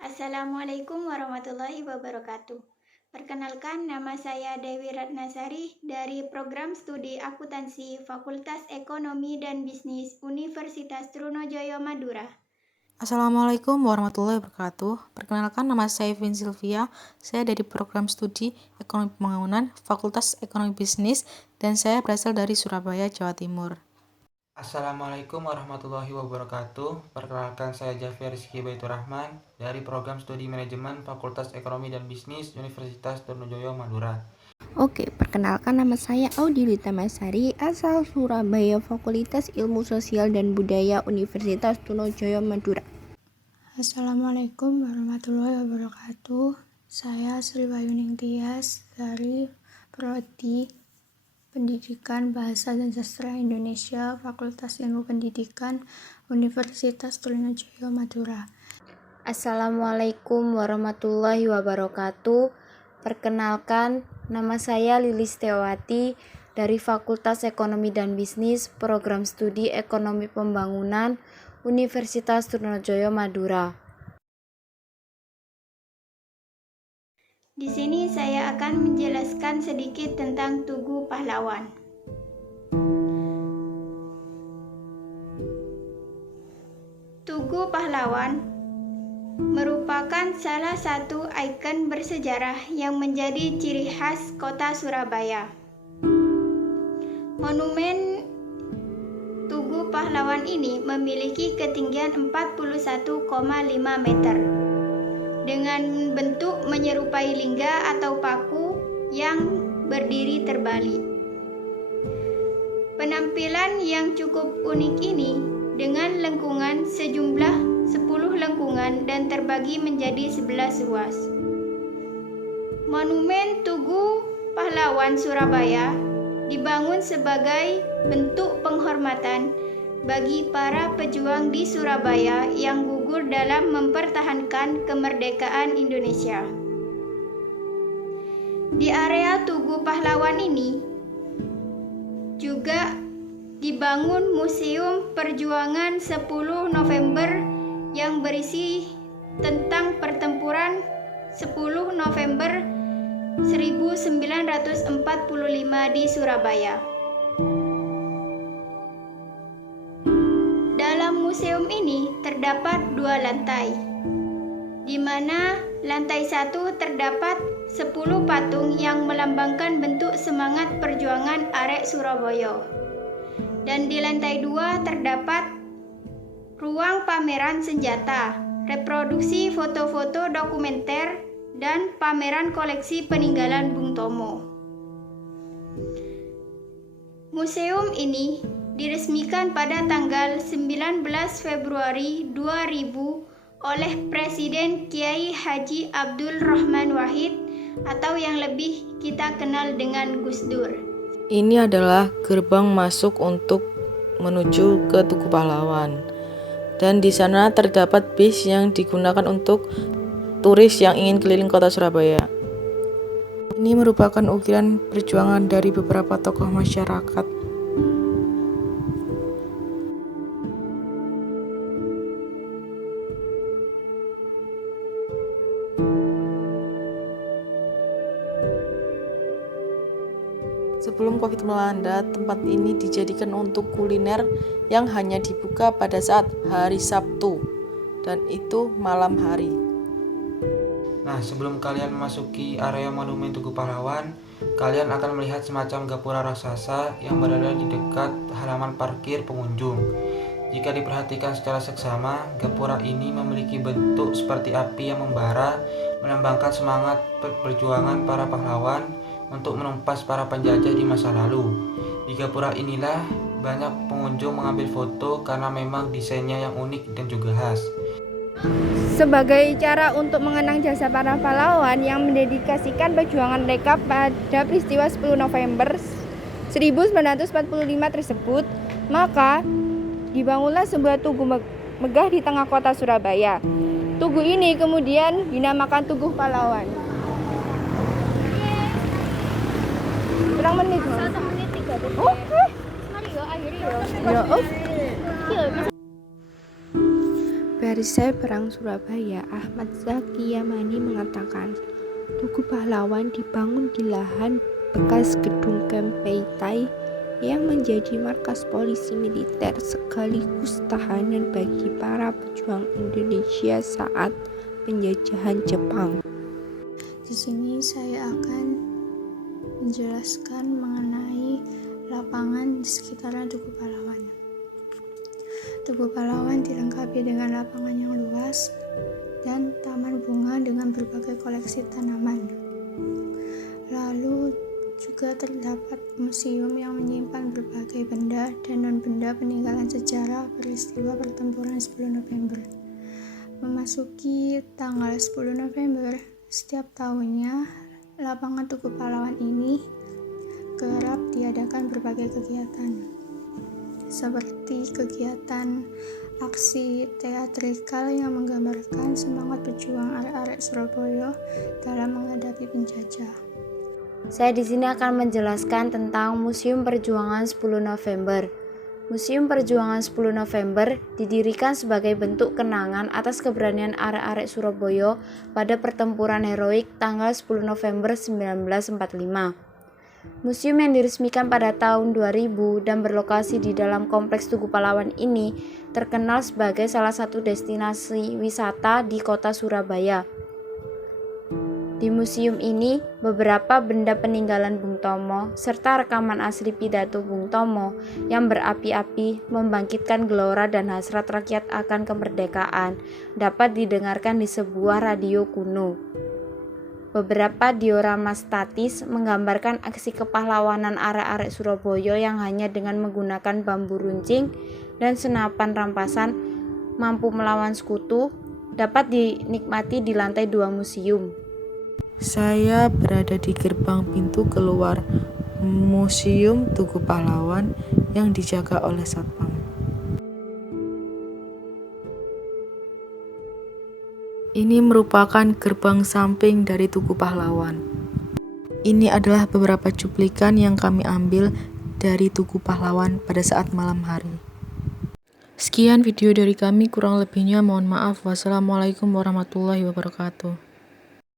Assalamualaikum warahmatullahi wabarakatuh. Perkenalkan, nama saya Dewi Ratnasari dari Program Studi Akuntansi Fakultas Ekonomi dan Bisnis Universitas Trunojoyo Madura. Assalamualaikum warahmatullahi wabarakatuh. Perkenalkan, nama saya Vin Sylvia. Saya dari program studi Ekonomi Pembangunan Fakultas Ekonomi Bisnis dan saya berasal dari Surabaya, Jawa Timur. Assalamualaikum warahmatullahi wabarakatuh. Perkenalkan, saya Jafir Rizky Baitur Rahman dari program studi manajemen Fakultas Ekonomi dan Bisnis Universitas Trunojoyo Madura. Oke, perkenalkan nama saya Audi Lita Masari, asal Surabaya, Fakultas Ilmu Sosial dan Budaya Universitas Trunojoyo Madura. Assalamualaikum warahmatullahi wabarakatuh. Saya Sri Wayuning Tias dari Prodi Pendidikan Bahasa dan Sastra Indonesia, Fakultas Ilmu Pendidikan Universitas Trunojoyo Madura. Assalamualaikum warahmatullahi wabarakatuh. Perkenalkan, nama saya Lilis Tewati dari Fakultas Ekonomi dan Bisnis, Program Studi Ekonomi Pembangunan, Universitas Trunojoyo Madura. Di sini saya akan menjelaskan sedikit tentang Tugu Pahlawan. Tugu Pahlawan merupakan salah satu ikon bersejarah yang menjadi ciri khas kota Surabaya. Monumen Tugu Pahlawan ini memiliki ketinggian 41,5 meter dengan bentuk menyerupai lingga atau paku yang berdiri terbalik. Penampilan yang cukup unik ini dengan lengkungan sejumlah 10 lengkungan dan terbagi menjadi 11 ruas. Monumen Tugu Pahlawan Surabaya dibangun sebagai bentuk penghormatan bagi para pejuang di Surabaya yang gugur dalam mempertahankan kemerdekaan Indonesia. Di area Tugu Pahlawan ini juga dibangun Museum Perjuangan 10 November yang berisi tentang pertempuran 10 November 1945 di Surabaya. Dalam museum ini terdapat 2 lantai, di mana lantai 1 terdapat 10 patung yang melambangkan bentuk semangat perjuangan arek Surabaya. Dan di lantai 2 terdapat ruang pameran senjata, reproduksi foto-foto dokumenter, dan pameran koleksi peninggalan Bung Tomo. Museum ini diresmikan pada tanggal 19 Februari 2000 oleh Presiden Kiai Haji Abdul Rahman Wahid atau yang lebih kita kenal dengan Gus Dur. Ini adalah gerbang masuk untuk menuju ke Tugu Pahlawan. Dan di sana terdapat bis yang digunakan untuk turis yang ingin keliling kota Surabaya. Ini merupakan ukiran perjuangan dari beberapa tokoh masyarakat. Sebelum Covid melanda, tempat ini dijadikan untuk kuliner yang hanya dibuka pada saat hari Sabtu, dan itu malam hari. Nah, sebelum kalian memasuki area Monumen Tugu Pahlawan, kalian akan melihat semacam gapura raksasa yang berada di dekat halaman parkir pengunjung. Jika diperhatikan secara seksama, gapura ini memiliki bentuk seperti api yang membara, melambangkan semangat perjuangan para pahlawan untuk menumpas para penjajah di masa lalu. Di gapura inilah banyak pengunjung mengambil foto karena memang desainnya yang unik dan juga khas. Sebagai cara untuk mengenang jasa para pahlawan yang mendedikasikan perjuangan mereka pada peristiwa 10 November 1945 tersebut, maka dibangunlah sebuah tugu megah di tengah kota Surabaya. Tugu ini kemudian dinamakan Tugu Pahlawan. Berapa menit? 1 menit 3 detik. Oke. Mari yo, akhiri yo. Ya, Perisai Perang Surabaya Ahmad Zaki Yamani mengatakan, Tugu Pahlawan dibangun di lahan bekas gedung Camp Peitai yang menjadi markas polisi militer sekaligus tahanan bagi para pejuang Indonesia saat penjajahan Jepang. Di sini saya akan menjelaskan mengenai lapangan di sekitaran Tugu Pahlawan. Tugu Pahlawan dilengkapi dengan lapangan yang luas dan taman bunga dengan berbagai koleksi tanaman. Lalu juga terdapat museum yang menyimpan berbagai benda dan non-benda peninggalan sejarah peristiwa pertempuran 10 November. Memasuki tanggal 10 November, setiap tahunnya lapangan Tugu Pahlawan ini kerap diadakan berbagai kegiatan, seperti kegiatan aksi teatrikal yang menggambarkan semangat pejuang arek-arek Surabaya dalam menghadapi penjajah. Saya di sini akan menjelaskan tentang Museum Perjuangan 10 November. Museum Perjuangan 10 November didirikan sebagai bentuk kenangan atas keberanian arek-arek Surabaya pada pertempuran heroik tanggal 10 November 1945. Museum yang diresmikan pada tahun 2000 dan berlokasi di dalam Kompleks Tugu Pahlawan ini terkenal sebagai salah satu destinasi wisata di kota Surabaya. Di museum ini, beberapa benda peninggalan Bung Tomo serta rekaman asli pidato Bung Tomo yang berapi-api membangkitkan gelora dan hasrat rakyat akan kemerdekaan dapat didengarkan di sebuah radio kuno. Beberapa diorama statis menggambarkan aksi kepahlawanan arek-arek Surabaya yang hanya dengan menggunakan bambu runcing dan senapan rampasan mampu melawan sekutu dapat dinikmati di lantai 2 museum. Saya berada di gerbang pintu keluar Museum Tugu Pahlawan yang dijaga oleh Satpam. Ini merupakan gerbang samping dari Tugu Pahlawan. Ini adalah beberapa cuplikan yang kami ambil dari Tugu Pahlawan pada saat malam hari. Sekian video dari kami, kurang lebihnya mohon maaf. Wassalamualaikum warahmatullahi wabarakatuh.